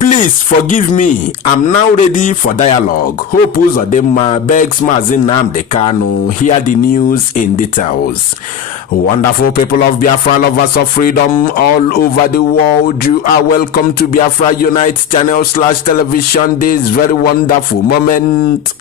Please forgive me. I'm now ready for dialogue. Hope Uzodimma begs Mazi Nnamdi Kanu. Hear the news in details. Wonderful people of Biafra, lovers of freedom all over the world, you are welcome to Biafra Unite channel/television. This very wonderful moment.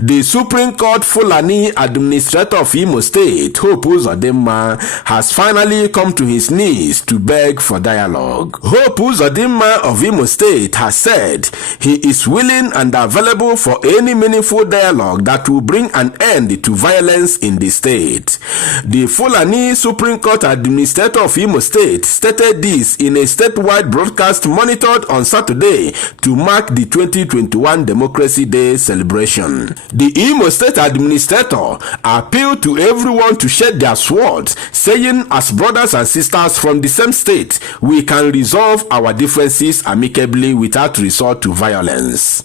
The Supreme Court Fulani administrator of Imo State, Hope Uzodimma, has finally come to his knees to beg for dialogue. Hope Uzodimma of Imo State has said he is willing and available for any meaningful dialogue that will bring an end to violence in the state. The Fulani Supreme Court Administrator of Imo State stated this in a statewide broadcast monitored on Saturday to mark the 2021 Democracy Day celebration. The Imo State Administrator appealed to everyone to shed their swords, saying, as brothers and sisters from the same state, we can resolve our differences amicably without resort to violence.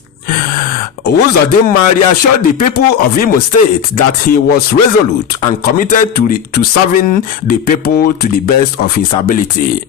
Uzodimma reassured the people of Imo State that he was resolute and committed to serving the people to the best of his ability.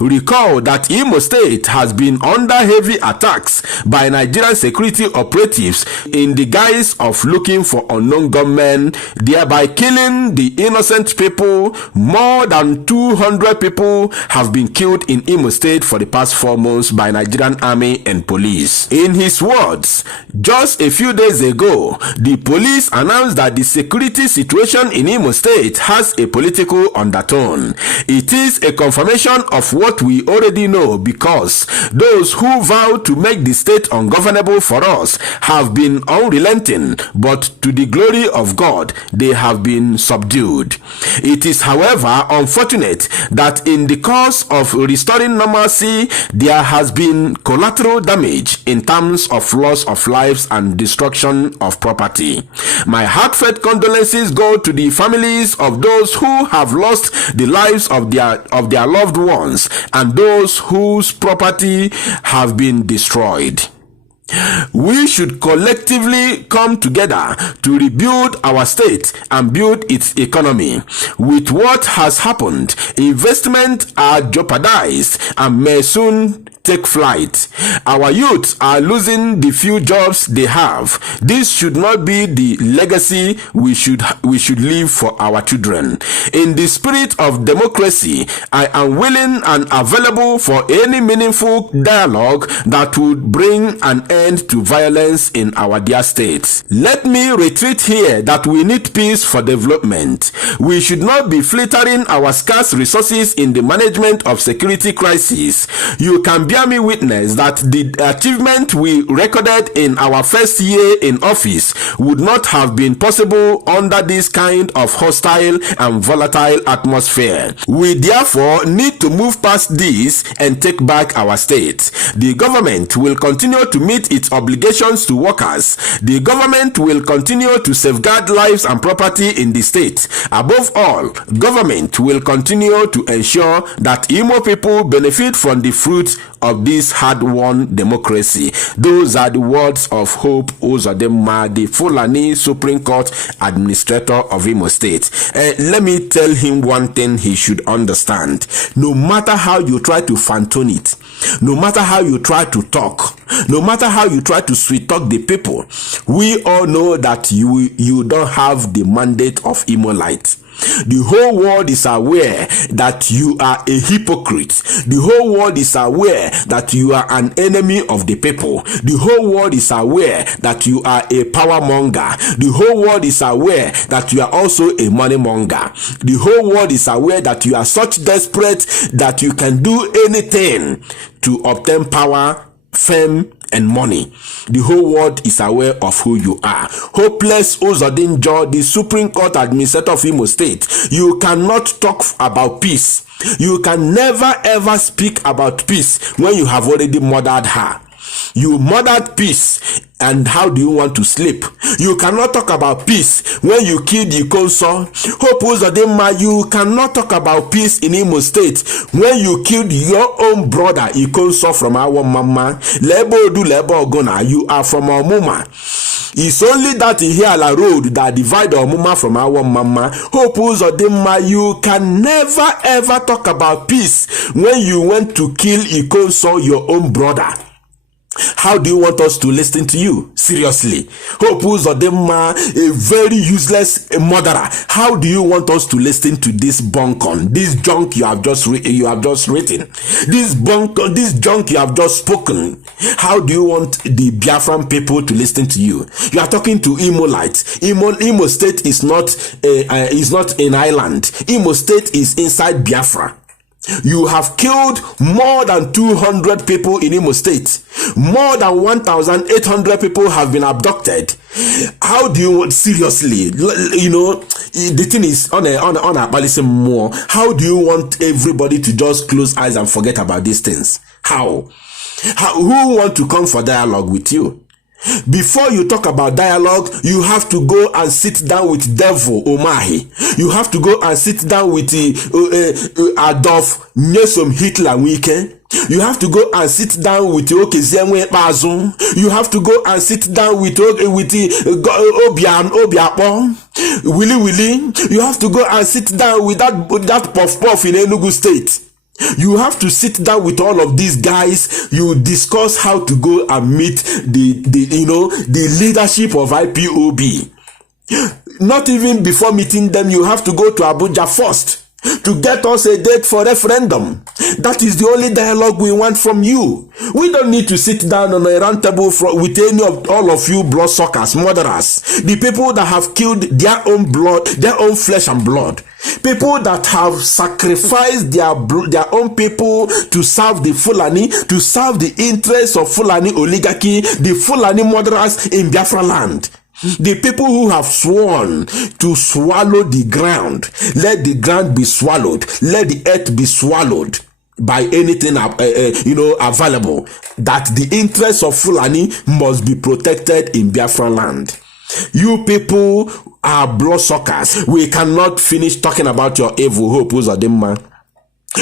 Recall that Imo State has been under heavy attacks by Nigerian security operatives in the guise of looking for unknown gunmen, thereby killing the innocent people. More than 200 people have been killed in Imo State for the past 4 months by Nigerian army and police. In his words, just a few days ago, the police announced that the security situation in Imo State has a political undertone. It is a confirmation of what we already know, because those who vow to make the state ungovernable for us have been unrelenting, but to the glory of God they have been subdued. It is, however, unfortunate that in the course of restoring normalcy there has been collateral damage in terms of loss of lives and destruction of property. My heartfelt condolences go to the families of those who have lost the lives of their loved ones and those whose property have been destroyed. We should collectively come together to rebuild our state and build its economy. With what has happened, investments are jeopardized and may soon take flight. Our youth are losing the few jobs they have. This should not be the legacy we should leave for our children. In the spirit of democracy, I am willing and available for any meaningful dialogue that would bring an end to violence in our dear state. Let me reiterate here that we need peace for development. We should not be flittering our scarce resources in the management of security crises. You can bear me witness that the achievement we recorded in our first year in office would not have been possible under this kind of hostile and volatile atmosphere. We therefore need to move past this and take back our state. The government will continue to meet its obligations to workers. The government will continue to safeguard lives and property in the state. Above all, government will continue to ensure that Imo people benefit from the fruits of this hard-won democracy. Those are the words of Hope Uzodimma, the Fulani Supreme Court Administrator of Imo State. Let me tell him one thing he should understand. No matter how you try to fantone it, no matter how you try to talk, no matter how you try to sweet talk the people, we all know that you don't have the mandate of Imolite. The whole world is aware that you are a hypocrite. The whole world is aware that you are an enemy of the people. The whole world is aware that you are a power monger. The whole world is aware that you are also a money monger. The whole world is aware that you are such desperate that you can do anything to obtain power, fame, and money. The whole world is aware of who you are. Hopeless Uzodimma, the Supreme Court Administrator of Imo State, you cannot talk about peace. You can never ever speak about peace when you have already murdered her. You murdered peace, and how do you want to sleep? You cannot talk about peace when you killed Ikonso. Hope Uzodimma, you cannot talk about peace in Imo State when you killed your own brother Ikonso from our mama. Lebo do lebo gona, you are from our mama. It's only that in Hiala Road that divide Omuma from our mama. Hope Uzodimma, you can never ever talk about peace when you went to kill Ikonso, your own brother. How do you want us to listen to you? Seriously. Hope Uzodinma, a very useless murderer. How do you want us to listen to this bunkon, this junk you have just written, this bunkon, this junk you have just spoken? How do you want the Biafran people to listen to you? You are talking to Imolites. Imo State is not an island. Imo State is inside Biafra. You have killed more than 200 people in Imo State. More than 1,800 people have been abducted. How do you want, seriously, the thing is on a policy more. How do you want everybody to just close eyes and forget about these things? How? Who want to come for dialogue with you? Before you talk about dialogue, you have to go and sit down with Devil Omahi. You have to go and sit down with Adolf Nyesom Hitler Wike. You have to go and sit down with Okezienwe Bazum. You have to go and sit down with Obiakpon, Willy. You have to go and sit down with that Puff in Enugu State. You have to sit down with all of these guys. You discuss how to go and meet the leadership of IPOB. Not even before meeting them, you have to go to Abuja first to get us a date for referendum. That is the only dialogue we want from you. We don't need to sit down on a round table with any of all of you bloodsuckers, murderers, the people that have killed their own blood, their own flesh and blood, people that have sacrificed their own people to serve the Fulani, to serve the interests of Fulani oligarchy, the Fulani murderers in Biafra land. The people who have sworn to swallow the ground, let the ground be swallowed, let the earth be swallowed by anything available, that the interests of Fulani must be protected in Biafra land. You people are bloodsuckers. We cannot finish talking about your evil, Hope Uzodinma.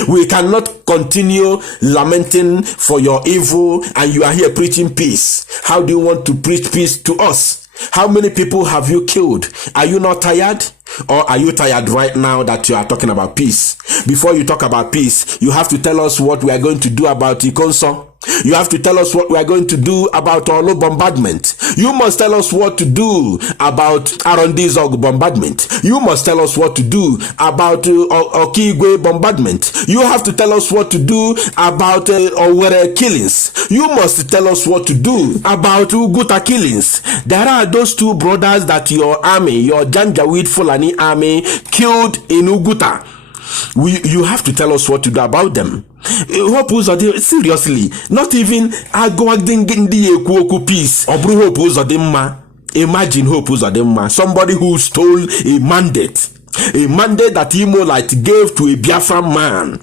We cannot continue lamenting for your evil and you are here preaching peace. How do you want to preach peace to us? How many people have you killed? Are you not tired? Or are you tired right now that you are talking about peace? Before you talk about peace, you have to tell us what we are going to do about Ikonso. You have to tell us what we are going to do about Orlo bombardment. You must tell us what to do about Arondizog bombardment. You must tell us what to do about Okigwe bombardment. You have to tell us what to do about Owerri killings. You must tell us what to do about Uguta killings. There are those two brothers that your army, your Janjaweed Fulani army, killed in Uguta. You have to tell us what to do about them. Hope Uzodinma, seriously, not even Agwagdingindi peace. Obru Hope Uzodinma. Imagine Hope Uzodinma, somebody who stole a mandate that Imolite gave to a Biafran man.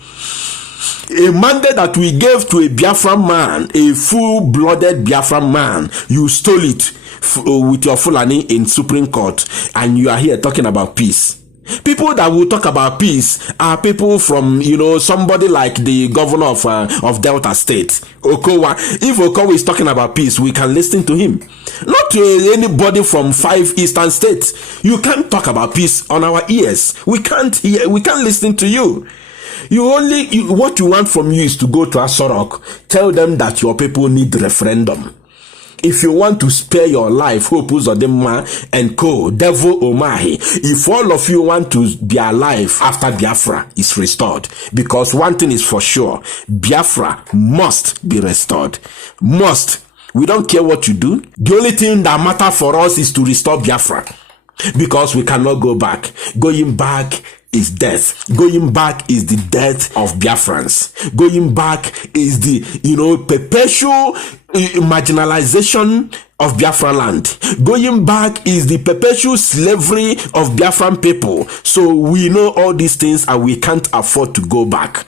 A mandate that we gave to a Biafran man, a full-blooded Biafran man. You stole it with your Fulani in Supreme Court, and you are here talking about peace. People that will talk about peace are people from, somebody like the governor of Delta State, Okowa. If Okowa is talking about peace, we can listen to him. Not to anybody from 5 eastern states. You can't talk about peace on our ears. We can't listen to you. What you want from you is to go to Asorok, tell them that your people need referendum. If you want to spare your life, Hope Uzodinma and co, Devil Omahi, if all of you want to be alive after Biafra is restored, because one thing is for sure, Biafra must be restored. Must. We don't care what you do. The only thing that matters for us is to restore Biafra, because we cannot go back. Going back is death. Going back is the death of Biafrans. Going back is the, perpetual marginalization of Biafra land. Going back is the perpetual slavery of Biafran people. So we know all these things and we can't afford to go back.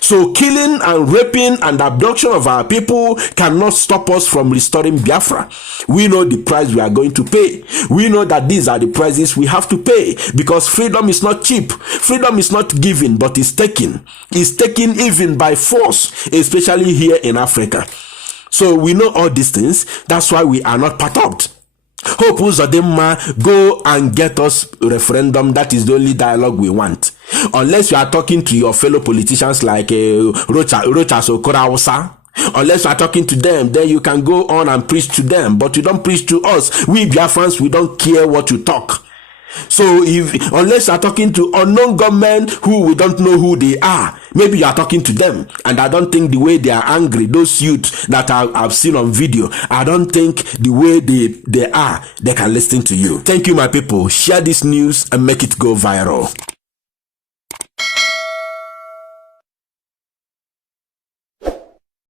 So killing and raping and abduction of our people cannot stop us from restoring Biafra. We know the price we are going to pay. We know that these are the prices we have to pay, because freedom is not cheap. Freedom is not given, but is taken. It's taken even by force, especially here in Africa. So we know all these things. That's why we are not perturbed. Hope Uzodinma, go and get us referendum. That is the only dialogue we want. Unless you are talking to your fellow politicians like Rochas Okorawusa, Unless you are talking to them, then you can go on and preach to them. But you don't preach to us. We Biafrans, we don't care what you talk. So unless you are talking to unknown government who we don't know who they are, maybe you are talking to them. And I don't think the way they are angry, those youths that I've seen on video, I don't think the way they are, they can listen to you. Thank you, my people. Share this news and make it go viral.